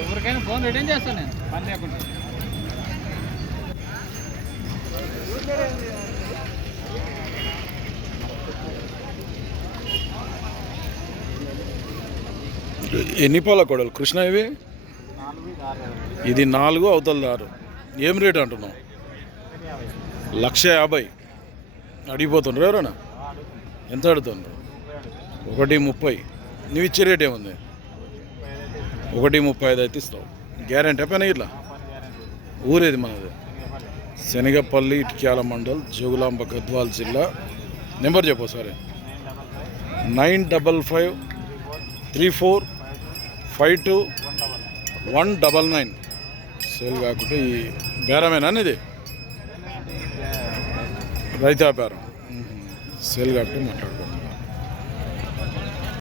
ఎవరికైనా phone return చేస్తాను నేను పని లేకుండా. ఎన్ని పాల కొడలు కృష్ణ ఇవి? ఇది 4, అవతల 6. ఏం రేట్ అంటున్నావు? 1,50,000 అడిగిపోతుండ్రు ఎవరన్నా? ఎంత అడుగుతుండ్రు? 1,30,000. నువ్వు ఇచ్చే రేట్ ఏముంది? 1,35,000 అయితే ఇస్తావు. గ్యారెంటీ పైన ఇట్లా? ఊరేది మనది? శనగపల్లి, ఇటిక్యాల మండల్, జోగులాంబ, గద్వాల్ జిల్లా. నెంబర్ చెప్పు సరే. 9553452199. సేల్ కాకుంటే ఈ బేరమేనా ఇది? రైతు వ్యాపారం. సేల్ కాకుంటే మాట్లాడు.